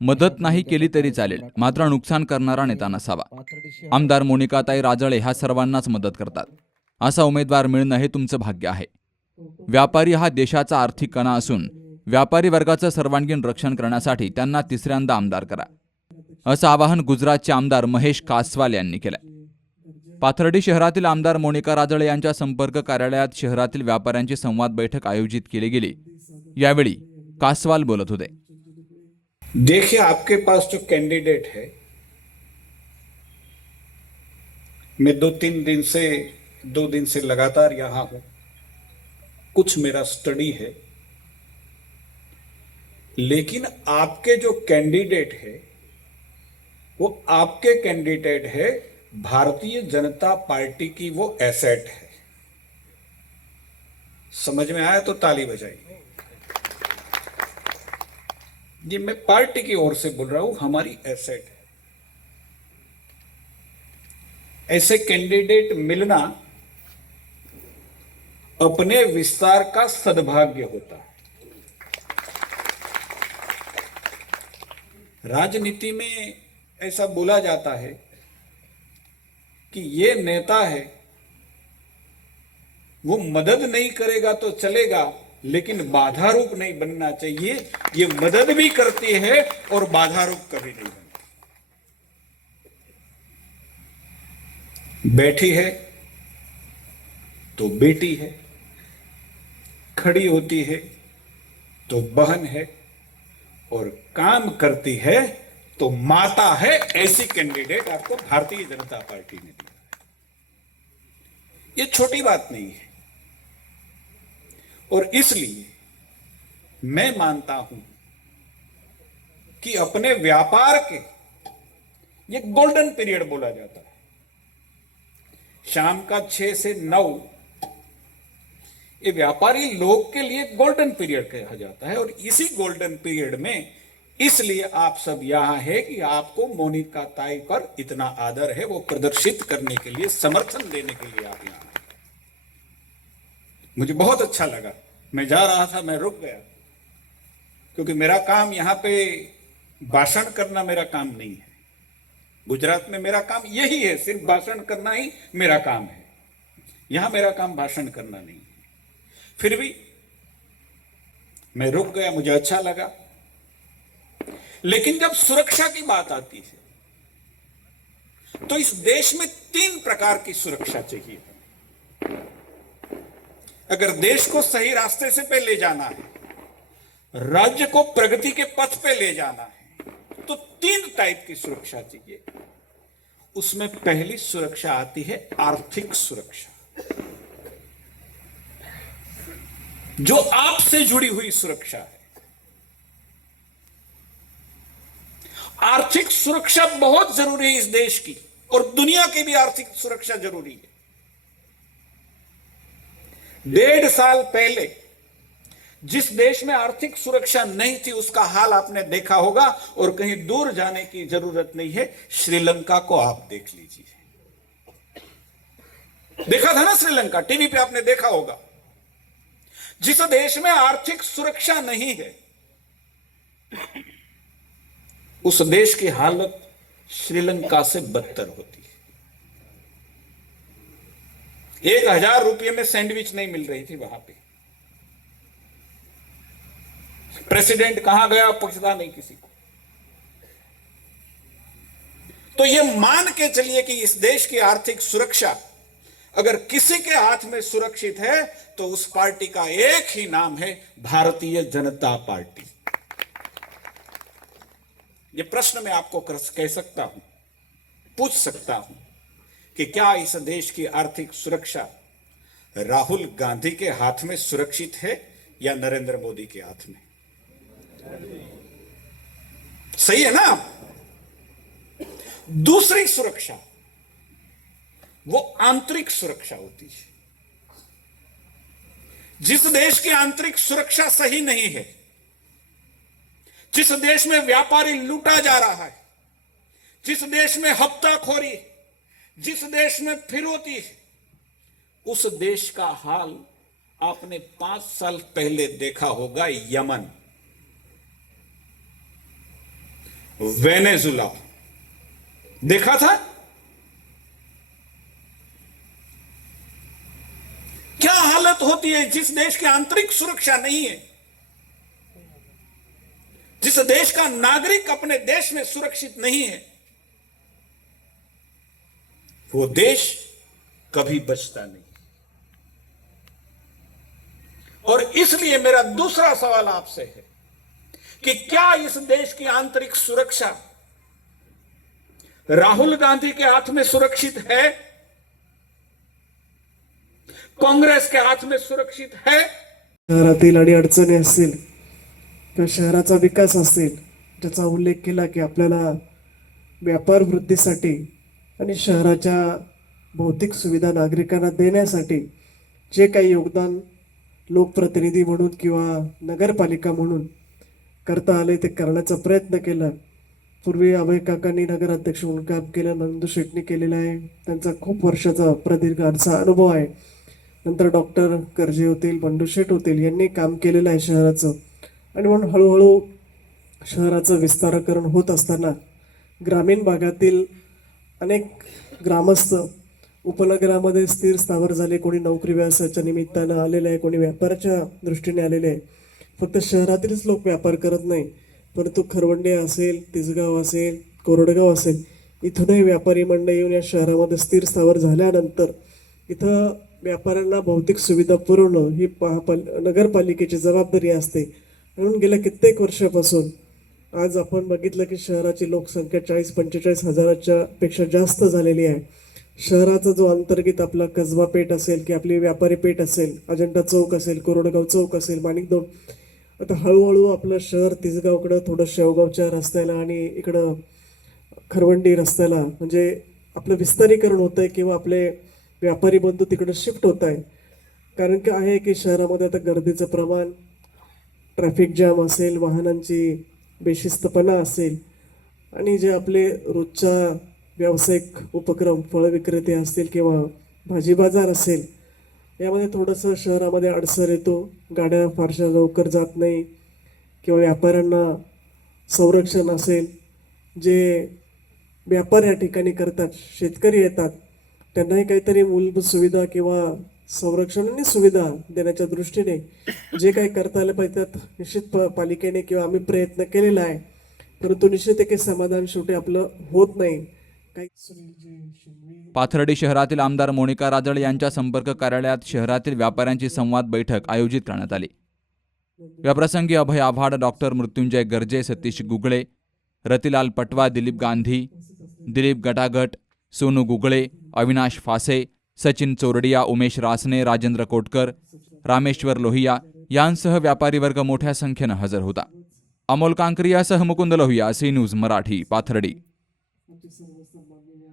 मदत नाही केली तरी चालेल, मात्र नुकसान करणारा नेता नसावा. आमदार मोनिकाताई राजळे ह्या सर्वांनाच मदत करतात. असा उमेदवार मिळणं हे तुमचं भाग्य आहे. व्यापारी हा देशाचा आर्थिक कणा असून व्यापारी वर्गाचं सर्वांगीण रक्षण करण्यासाठी त्यांना तिसऱ्यांदा आमदार करा, असं आवाहन गुजरातचे आमदार महेश कासवाल यांनी केलंय. पाथर्डी शहरातील आमदार मोनिका राजळे यांच्या संपर्क कार्यालयात शहरातील व्यापाऱ्यांची संवाद बैठक आयोजित केली गेली. यावेळी कासवाल बोलत होते. देखिए, आपके पास जो कैंडिडेट है, मैं दो दिन से लगातार यहां हूं. कुछ मेरा स्टडी है, लेकिन आपके जो कैंडिडेट है वो आपके कैंडिडेट है, भारतीय जनता पार्टी की वो एसेट है. समझ में आया तो ताली बजाइए. ये मैं पार्टी की ओर से बोल रहा हूं, हमारी एसेट है. ऐसे कैंडिडेट मिलना अपने विस्तार का सद्भाग्य होता है. राजनीति में ऐसा बोला जाता है कि ये नेता है, वो मदद नहीं करेगा तो चलेगा, लेकिन बाधा रूप नहीं बनना चाहिए. ये मदद भी करती है और बाधा रूप कभी नहीं बनती. बैठी है तो बेटी है, खड़ी होती है तो बहन है, और काम करती है तो माता है. ऐसी कैंडिडेट आपको भारतीय जनता पार्टी ने दिया. ये छोटी बात नहीं है, और इसलिए मैं मानता हूं कि अपने व्यापार के, ये गोल्डन पीरियड बोला जाता है, शाम का 6 से 9, ये व्यापारी लोग के लिए गोल्डन पीरियड कहा जाता है. और इसी गोल्डन पीरियड में इसलिए आप सब यहां है कि आपको मोनिका ताई पर इतना आदर है, वो प्रदर्शित करने के लिए, समर्थन देने के लिए आप यहां हैं. मुझे बहुत अच्छा लगा. मैं जा रहा था, मैं रुक गया, क्योंकि मेरा काम यहां पे भाषण करना मेरा काम नहीं है. गुजरात में मेरा काम यही है, सिर्फ भाषण करना ही मेरा काम है. यहां मेरा काम भाषण करना नहीं है. फिर भी मैं रुक गया, मुझे अच्छा लगा. लेकिन जब सुरक्षा की बात आती है तो इस देश में 3 प्रकार की सुरक्षा चाहिए. अगर देश को सही रास्ते से पे ले जाना है, राज्य को प्रगति के पथ पे ले जाना है, तो 3 टाइप की सुरक्षा चाहिए. उसमें पहली सुरक्षा आती है आर्थिक सुरक्षा, जो आपसे जुड़ी हुई सुरक्षा है. आर्थिक सुरक्षा बहुत जरूरी है इस देश की, और दुनिया की भी आर्थिक सुरक्षा जरूरी है. 1.5 साल पहले जिस देश में आर्थिक सुरक्षा नहीं थी, उसका हाल आपने देखा होगा, और कहीं दूर जाने की जरूरत नहीं है. श्रीलंका को आप देख लीजिए. देखा था ना श्रीलंका, टीवी पे आपने देखा होगा. जिस देश में आर्थिक सुरक्षा नहीं है, उस देश की हालत श्रीलंका से बदतर होती है. 1000 रुपये में सैंडविच नहीं मिल रही थी वहां पे. प्रेसिडेंट कहां गया पूछता नहीं किसी को. तो यह मान के चलिए कि इस देश की आर्थिक सुरक्षा अगर किसी के हाथ में सुरक्षित है, तो उस पार्टी का एक ही नाम है, भारतीय जनता पार्टी. यह प्रश्न मैं आपको कह सकता हूं, पूछ सकता हूं कि क्या इस देश की आर्थिक सुरक्षा राहुल गांधी के हाथ में सुरक्षित है या नरेंद्र मोदी के हाथ में? सही है ना? दूसरी सुरक्षा वो आंतरिक सुरक्षा होती है. जिस देश की आंतरिक सुरक्षा सही नहीं है, जिस देश में व्यापारी लूटा जा रहा है, जिस देश में हफ्ताखोरी, जिस देश में फिरौती है, उस देश का हाल आपने 5 साल पहले देखा होगा. यमन, वेनेजुला देखा था, क्या हालत होती है जिस देश की आंतरिक सुरक्षा नहीं है, जिस देश का नागरिक अपने देश में सुरक्षित नहीं है, वो देश कभी बचता नहीं। और इसलिए मेरा दूसरा सवाल आपसे है कि क्या इस देश की आंतरिक सुरक्षा राहुल गांधी के हाथ में सुरक्षित है, कांग्रेस के हाथ में सुरक्षित है? शहरातील आणि अडचणी असतील किंवा शहराचा विकास असेल, ज्याचा उल्लेख केला की आपल्याला व्यापार वृद्धीसाठी आणि शहराच्या भौतिक सुविधा नागरिकांना देण्यासाठी जे काही योगदान लोकप्रतिनिधी म्हणून किंवा नगरपालिका म्हणून करता आले ते करण्याचा प्रयत्न केला. पूर्वी अभय काकांनी नगराध्यक्ष म्हणून काम केलं, नंदू शेटनी केलेलं आहे, त्यांचा खूप वर्षाचा प्रदीर्घ असा अनुभव आहे. नंतर डॉक्टर कर्जे होतील, बंडू शेट होतील, यांनी काम केलेलं आहे शहराचं. आणि म्हणून हळूहळू शहराचं विस्तारीकरण होत असताना ग्रामीण भागातील अनेक ग्रामस्थ उपनगरामध्ये स्थिर स्थावर झाले. कोणी नोकरी व्यवसायाच्या निमित्तानं आलेलं आहे, कोणी व्यापाराच्या दृष्टीने आलेले आहे. फक्त शहरातीलच लोक व्यापार करत नाही, परंतु खरवंडे असेल, तिसगाव असेल, कोरडगाव असेल, इथूनही व्यापारी मंडळी येऊन या शहरामध्ये स्थिर स्थावर झाल्यानंतर इथं व्यापाऱ्यांना भौतिक सुविधा पुरवणं ही नगरपालिकेची जबाबदारी असते. म्हणून गेल्या कित्येक वर्षापासून आज आपण बघितलं की शहराची लोकसंख्या 40-45 हजाराच्या पेक्षा जास्त झालेली आहे. शहराचा जो अंतर्गत आपला कसबा पेठ असेल की आपली व्यापारी पेठ असेल, अजंठा चौक असेल, कोरडगाव चौक असेल, माणिकडोह, आता हळूहळू आपलं शहर तिसगावकडं, थोडं शेवगावच्या रस्त्याला आणि इकडं खरवंडी रस्त्याला म्हणजे आपलं विस्तारीकरण होतं आहे किंवा आपले व्यापारी बंधू तिकडं शिफ्ट होत आहे. कारण की आहे की शहरामध्ये आता गर्दीचं प्रमाण, ट्रॅफिक जॅम असेल, वाहनांची बेशिस्तपणा असेल आणि जे आपले रोजच्या व्यावसायिक उपक्रम, फळ विक्रेते असतील किंवा भाजी बाजार असेल, यामध्ये थोडंसं शहरामध्ये अडसर येतो. गाड्या फारशा लवकर जात नाही किंवा व्यापाऱ्यांना संरक्षण असेल, जे व्यापार या ठिकाणी करतात, शेतकरी येतात, त्यांनाही काहीतरी मूलभूत सुविधा किंवा संरक्षण आणि सुविधा देण्याच्या दृष्टीने जे काही करता आलं पाहिजे त्यात निश्चित पालिकेने किंवा आम्ही प्रयत्न केलेला आहे. परंतु निश्चित एक समाधान शेवटी आपलं होत नाही. काही पाथर्डी शहरातील आमदार मोनिका राजळे यांच्या संपर्क कार्यालयात शहरातील व्यापाऱ्यांची संवाद बैठक आयोजित करण्यात आली. याप्रसंगी अभय आव्हाड, डॉक्टर मृत्युंजय गर्जे, सतीश गुगळे, रतिलाल पटवा, दिलीप गांधी, दिलीप गटागट, सोनू गुगळे, अविनाश फासे, सचिन चोरडिया, उमेश रासने, राजेंद्र कोटकर, रामेश्वर लोहिया यांसह व्यापारी वर्ग मोठ्या संख्येनं हजर होता. अमोल कांकरियासह मुकुंद लोहिया, सी न्यूज मराठी, पाथर्डी.